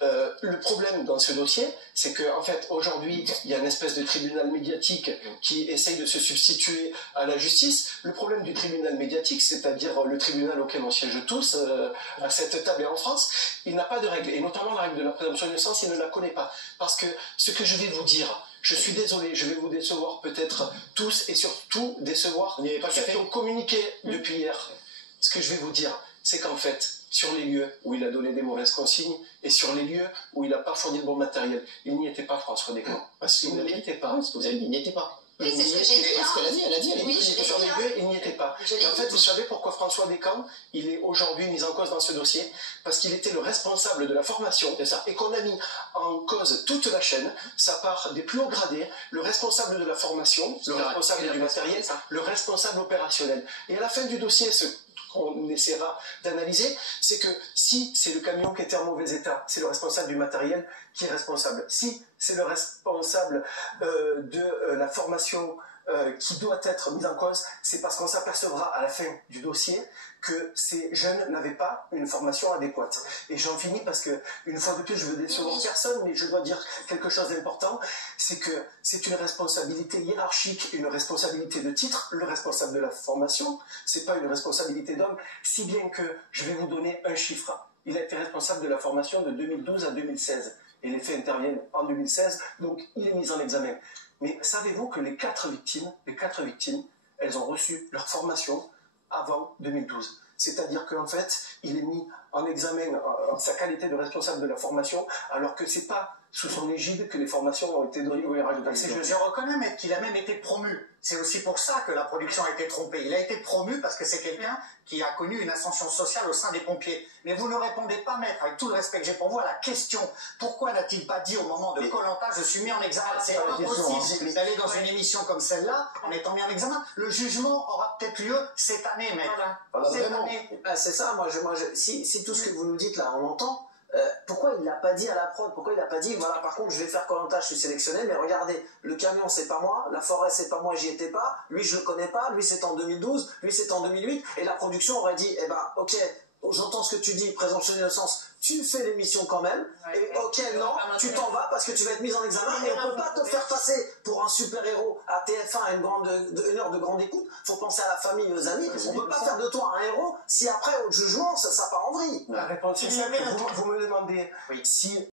Le problème dans ce dossier, c'est que en fait, aujourd'hui, il y a une espèce de tribunal médiatique qui essaye de se substituer à la justice. Le problème du tribunal médiatique, c'est-à-dire le tribunal auquel on siège tous à cette table et en France, il n'a pas de règle, et notamment la règle de la présomption d'innocence, il ne la connaît pas. Parce que ce que je vais vous dire, je suis désolé, je vais vous décevoir peut-être tous, et surtout décevoir ceux qui ont communiqué depuis hier. Ce que je vais vous dire, c'est qu'en fait, sur les lieux où il a donné des mauvaises consignes, et sur les lieux où il n'a pas fourni le bon matériel, il n'y était pas, François Descamps. Parce qu'il ne l'était pas. Parce que vous avez dit, il n'y était pas. Oui, c'est ce que j'ai dit. Elle a dit qu'il était sur les lieux, il n'y était pas. Et en fait, vous savez pourquoi François Descamps, il est aujourd'hui mis en cause dans ce dossier? Parce qu'il était le responsable de la formation, et qu'on a mis en cause toute la chaîne, ça part des plus hauts gradés, le responsable de la formation, le responsable du matériel, le responsable opérationnel. Et à la fin du dossier, ce qu'on essaiera d'analyser, c'est que si c'est le camion qui était en mauvais état, c'est le responsable du matériel qui est responsable. Si c'est le responsable de la formation qui doit être mise en cause, c'est parce qu'on s'apercevra à la fin du dossier que ces jeunes n'avaient pas une formation adéquate. Et j'en finis parce que, une fois de plus, je veux décevoir personne, mais je dois dire quelque chose d'important, c'est que c'est une responsabilité hiérarchique, une responsabilité de titre. Le responsable de la formation, c'est pas une responsabilité d'homme, si bien que je vais vous donner un chiffre. Il a été responsable de la formation de 2012 à 2016. Et les faits interviennent en 2016, donc il est mis en examen. Mais savez-vous que les quatre victimes, elles ont reçu leur formation avant 2012. C'est-à-dire qu'en fait, il est mis en examen en sa qualité de responsable de la formation, alors que c'est pas sous son égide que les formations ont été données au RH de taxi. Je reconnais mais qu'il a même été promu. C'est aussi pour ça que la production a été trompée. Il a été promu parce que c'est quelqu'un qui a connu une ascension sociale au sein des pompiers. Mais vous ne répondez pas, maître, avec tout le respect que j'ai pour vous, à la question. Pourquoi n'a-t-il pas dit au moment de Koh-Lanta, je suis mis en examen? C'est impossible d'aller dans une émission comme celle-là en étant mis en examen. Le jugement aura peut-être lieu cette année, maître. Cette année. C'est ça, si tout ce que vous nous dites là, on l'entend, pourquoi il l'a pas dit à la prod? Pourquoi il l'a pas dit, voilà, par contre, je vais faire Koh-Lanta, je suis sélectionné, mais regardez, le camion, c'est pas moi, la forêt, c'est pas moi, j'y étais pas, lui, je le connais pas, lui, c'est en 2012, lui, c'est en 2008, et la production aurait dit, eh ben, ok, j'entends ce que tu dis, présomption d'innocence, tu fais l'émission quand même, et ok, non, tu t'en vas parce que tu vas être mis en examen, et on peut pas te faire passer pour un super-héros à TF1 à une heure de grande écoute. Faut penser à la famille et aux amis, on peut pas faire de toi un héros si après, au jugement, ça part en vrille. La réponse est simple, vous me demandez si